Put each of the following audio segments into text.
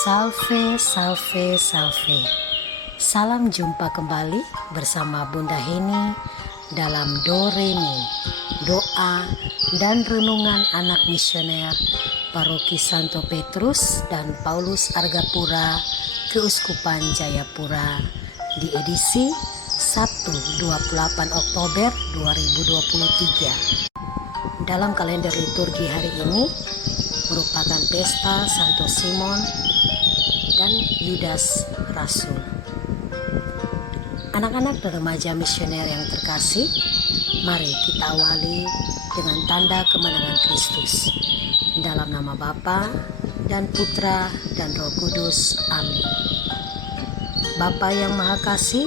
Salve, salve, salve. Salam jumpa kembali bersama Bunda Heni dalam Do Re Mi, doa dan renungan anak misioner Paroki Santo Petrus dan Paulus Argapura, Keuskupan Jayapura, di edisi Sabtu 28 Oktober 2023. Dalam kalender liturgi hari ini merupakan pesta Santo Simon dan Yudas Rasul. Anak-anak dan remaja misioner yang terkasih, mari kita awali dengan tanda kemenangan Kristus. Dalam nama Bapa dan Putra dan Roh Kudus. Amin. Bapa yang Maha Kasih,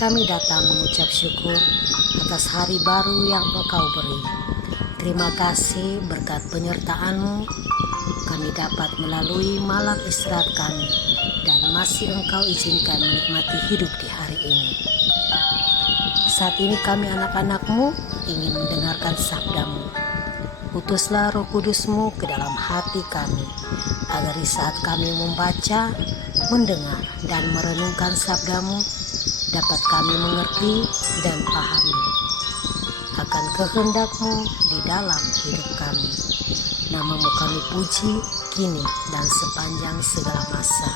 kami datang mengucap syukur atas hari baru yang Engkau beri. Terima kasih berkat penyertaan-Mu, kami dapat melalui malam istirahat kami dan masih Engkau izinkan menikmati hidup di hari ini. Saat ini kami anak-anak-Mu ingin mendengarkan sabda-Mu. Utuslah Roh Kudus-Mu ke dalam hati kami, agar di saat kami membaca, mendengar, dan merenungkan sabda-Mu, dapat kami mengerti dan pahami akan kehendak-Mu di dalam hidup kami. Nama-Mu kami puji kini dan sepanjang segala masa.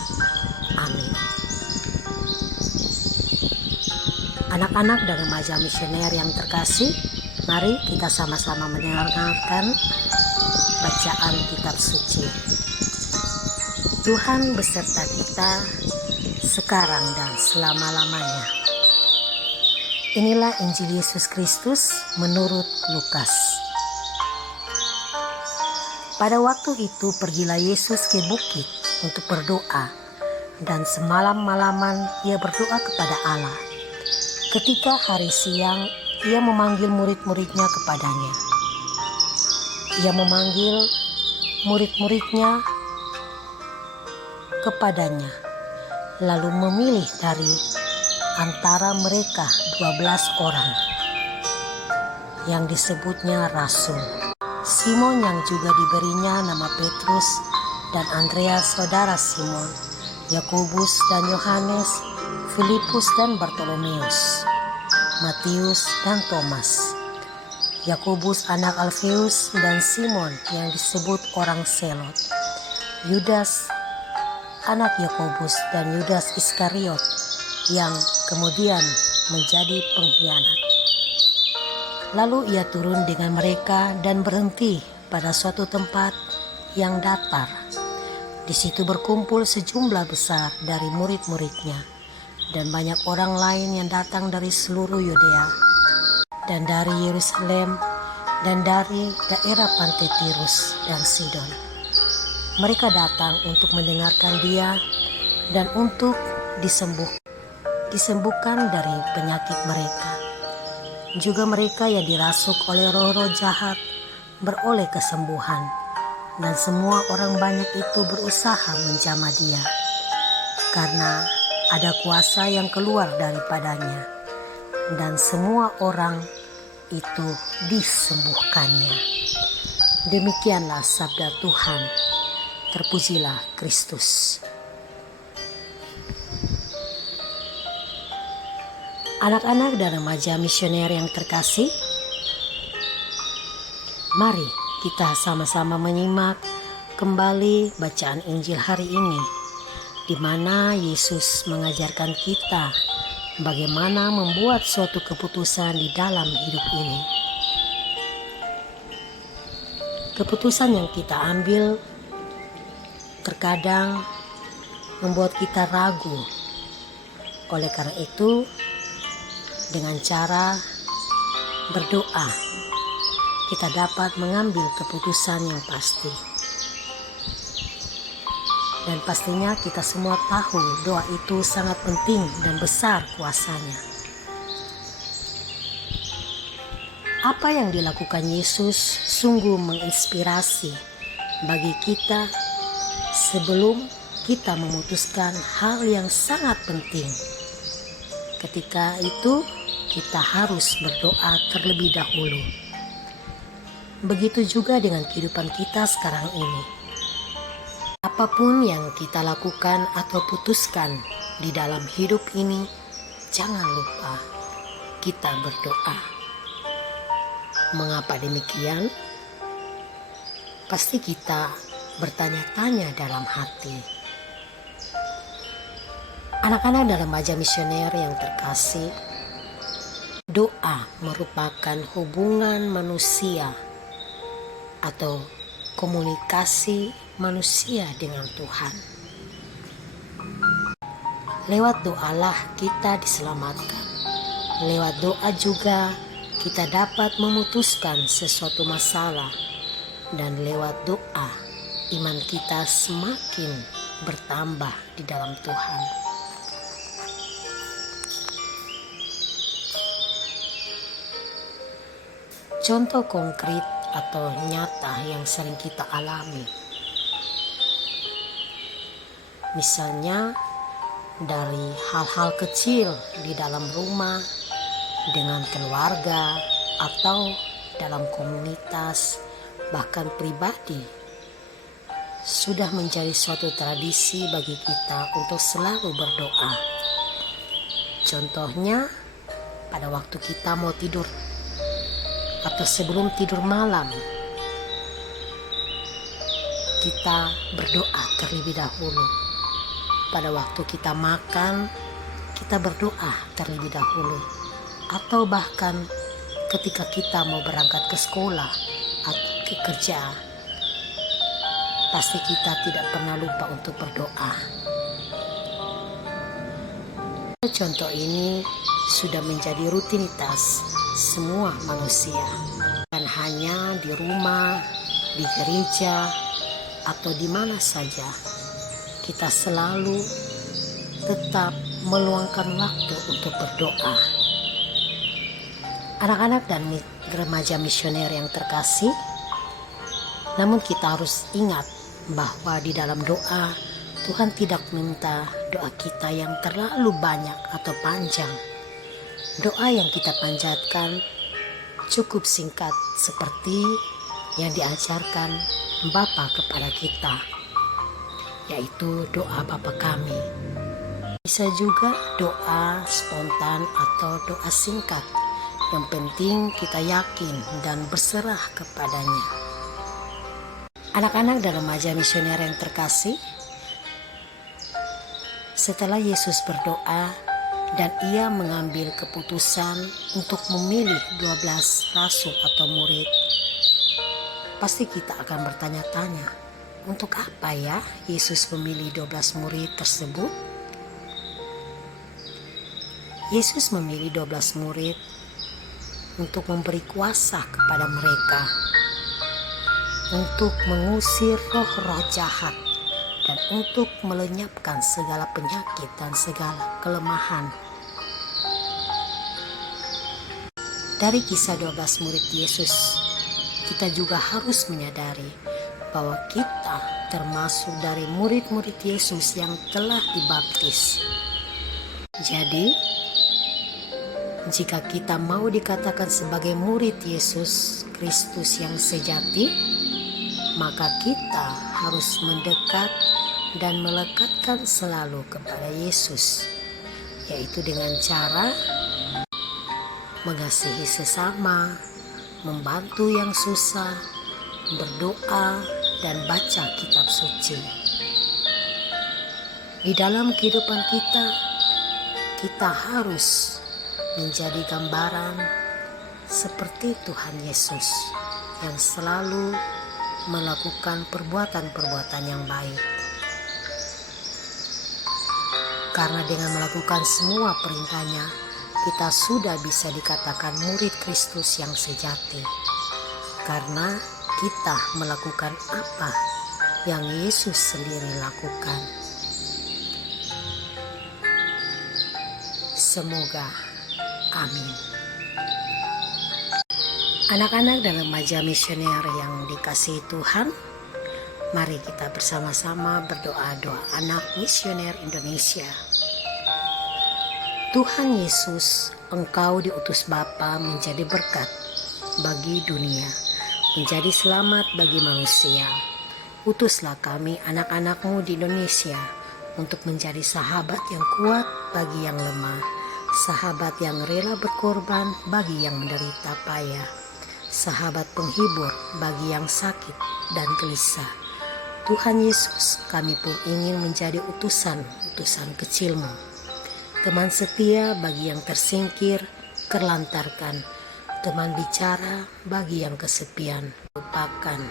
Amin. Anak-anak dan remaja misioner yang terkasih, mari kita sama-sama mendengarkan bacaan kitab suci. Tuhan beserta kita sekarang dan selama-lamanya. Inilah Injil Yesus Kristus menurut Lukas. Pada waktu itu pergilah Yesus ke bukit untuk berdoa, dan semalam-malaman ia berdoa kepada Allah. Ketika hari siang, ia memanggil murid-muridnya kepadanya. Ia memanggil murid-muridnya kepadanya, lalu memilih dari antara mereka 12 orang yang disebutnya rasul. Simon yang juga diberinya nama Petrus, dan Andreas saudara Simon, Yakobus dan Yohanes, Filipus dan Bartolomeus, Matius dan Thomas, Yakobus anak Alfeus dan Simon yang disebut orang Selot, Yudas anak Yakobus dan Yudas Iskariot yang kemudian menjadi pengkhianat. Lalu ia turun dengan mereka dan berhenti pada suatu tempat yang datar. Di situ berkumpul sejumlah besar dari murid-muridnya dan banyak orang lain yang datang dari seluruh Yudea dan dari Yerusalem dan dari daerah pantai Tirus dan Sidon. Mereka datang untuk mendengarkan dia dan untuk disembuhkan dari penyakit mereka. Juga mereka yang dirasuk oleh roh-roh jahat beroleh kesembuhan, dan semua orang banyak itu berusaha menjamah dia, karena ada kuasa yang keluar daripadanya, dan semua orang itu disembuhkannya. Demikianlah sabda Tuhan. Terpujilah Kristus. Anak-anak dan remaja misioner yang terkasih, mari kita sama-sama menyimak kembali bacaan Injil hari ini, di mana Yesus mengajarkan kita bagaimana membuat suatu keputusan di dalam hidup ini. Keputusan yang kita ambil terkadang membuat kita ragu. Oleh karena itu, dengan cara berdoa, kita dapat mengambil keputusan yang pasti. Dan pastinya kita semua tahu doa itu sangat penting dan besar kuasanya. Apa yang dilakukan Yesus sungguh menginspirasi bagi kita sebelum kita memutuskan hal yang sangat penting. Ketika itu, kita harus berdoa terlebih dahulu. Begitu juga dengan kehidupan kita sekarang ini. Apapun yang kita lakukan atau putuskan di dalam hidup ini, jangan lupa kita berdoa. Mengapa demikian? Pasti kita bertanya-tanya dalam hati. Anak-anak dan remaja misioner yang terkasih, doa merupakan hubungan manusia atau komunikasi manusia dengan Tuhan. Lewat doalah kita diselamatkan. Lewat doa juga kita dapat memutuskan sesuatu masalah. Dan lewat doa, iman kita semakin bertambah di dalam Tuhan. Contoh konkret atau nyata yang sering kita alami, misalnya dari hal-hal kecil di dalam rumah, dengan keluarga, atau dalam komunitas, bahkan pribadi, sudah menjadi suatu tradisi bagi kita untuk selalu berdoa. Contohnya, pada waktu kita mau tidur atau sebelum tidur malam, kita berdoa terlebih dahulu. Pada waktu kita makan, kita berdoa terlebih dahulu. Atau bahkan ketika kita mau berangkat ke sekolah atau ke kerja, pasti kita tidak pernah lupa untuk berdoa. Contoh ini sudah menjadi rutinitas semua manusia, bukan hanya di rumah, di gereja, atau di mana saja. Kita selalu tetap meluangkan waktu untuk berdoa. Anak-anak dan remaja misioner yang terkasih, namun kita harus ingat bahwa di dalam doa, Tuhan tidak minta doa kita yang terlalu banyak atau panjang. Doa yang kita panjatkan cukup singkat seperti yang diajarkan Bapa kepada kita, yaitu doa Bapa kami. Bisa juga doa spontan atau doa singkat. Yang penting kita yakin dan berserah kepadanya. Anak-anak dan remaja misioner yang terkasih, setelah Yesus berdoa dan ia mengambil keputusan untuk memilih 12 rasul atau murid, pasti kita akan bertanya-tanya, untuk apa ya Yesus memilih 12 murid tersebut? Yesus memilih 12 murid untuk memberi kuasa kepada mereka, untuk mengusir roh-roh jahat, dan untuk melenyapkan segala penyakit dan segala kelemahan. Dari kisah 12 murid Yesus, kita juga harus menyadari bahwa kita termasuk dari murid-murid Yesus yang telah dibaptis. Jadi, jika kita mau dikatakan sebagai murid Yesus Kristus yang sejati, maka kita harus mendekat dan melekatkan selalu kepada Yesus, yaitu dengan cara mengasihi sesama, membantu yang susah, berdoa, dan baca kitab suci. Di dalam kehidupan kita harus menjadi gambaran seperti Tuhan Yesus yang selalu melakukan perbuatan-perbuatan yang baik. Karena dengan melakukan semua perintahnya, kita sudah bisa dikatakan murid Kristus yang sejati. Karena kita melakukan apa yang Yesus sendiri lakukan. Semoga. Amin. Anak-anak dan remaja misioner yang dikasihi Tuhan, mari kita bersama-sama berdoa doa anak misioner Indonesia. Tuhan Yesus, Engkau diutus Bapa menjadi berkat bagi dunia, menjadi selamat bagi manusia. Utuslah kami anak-anak-Mu di Indonesia untuk menjadi sahabat yang kuat bagi yang lemah, sahabat yang rela berkorban bagi yang menderita payah, sahabat penghibur bagi yang sakit dan gelisah. Tuhan Yesus, kami pun ingin menjadi utusan kecil-Mu, teman setia bagi yang tersingkir, terlantarkan, teman bicara bagi yang kesepian, lupakan,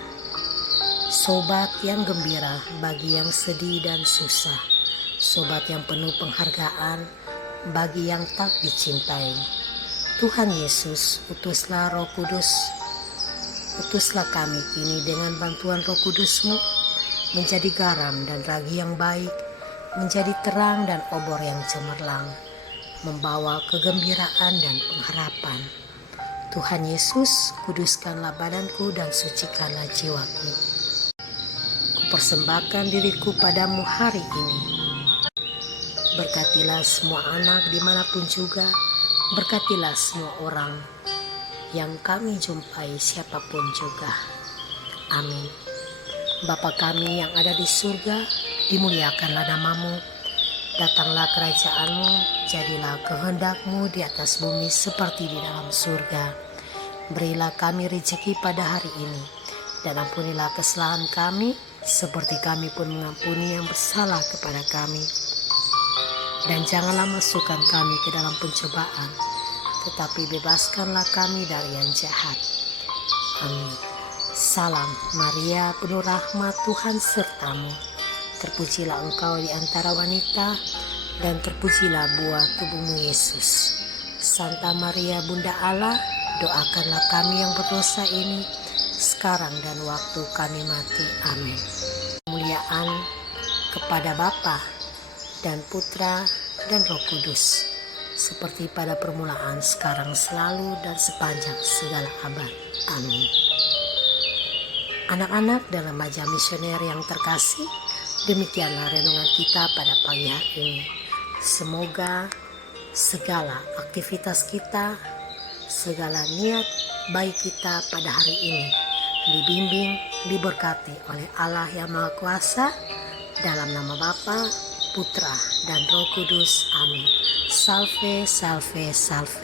sobat yang gembira bagi yang sedih dan susah, sobat yang penuh penghargaan bagi yang tak dicintai. Tuhan Yesus, utuslah Roh Kudus, utuslah kami kini dengan bantuan Roh Kudus-Mu menjadi garam dan ragi yang baik, menjadi terang dan obor yang cemerlang, membawa kegembiraan dan pengharapan. Tuhan Yesus, kuduskanlah badanku dan sucikanlah jiwaku. Kupersembahkan diriku padamu hari ini. Berkatilah semua anak dimanapun juga, berkatilah semua orang yang kami jumpai siapapun juga. Amin. Bapa kami yang ada di surga, dimuliakanlah nama-Mu, datanglah kerajaan-Mu, jadilah kehendak-Mu di atas bumi seperti di dalam surga. Berilah kami rezeki pada hari ini, dan ampunilah kesalahan kami, seperti kami pun mengampuni yang bersalah kepada kami. Dan janganlah masukkan kami ke dalam pencobaan, tetapi bebaskanlah kami dari yang jahat. Amin. Salam Maria, penuh rahmat, Tuhan serta-Mu. Terpujilah Engkau di antara wanita, dan terpujilah buah tubuh-Mu Yesus. Santa Maria Bunda Allah, doakanlah kami yang berdosa ini, sekarang dan waktu kami mati. Amin. Kemuliaan kepada Bapa dan Putra dan Roh Kudus, seperti pada permulaan, sekarang, selalu, dan sepanjang segala abad. Amin. Anak-anak dan remaja misioner yang terkasih, demikianlah renungan kita pada pagi hari ini. Semoga segala aktivitas kita, segala niat baik kita pada hari ini dibimbing, diberkati oleh Allah yang Maha Kuasa, dalam nama Bapa, Putra, dan Roh Kudus. Amin. Salve, salve, salve.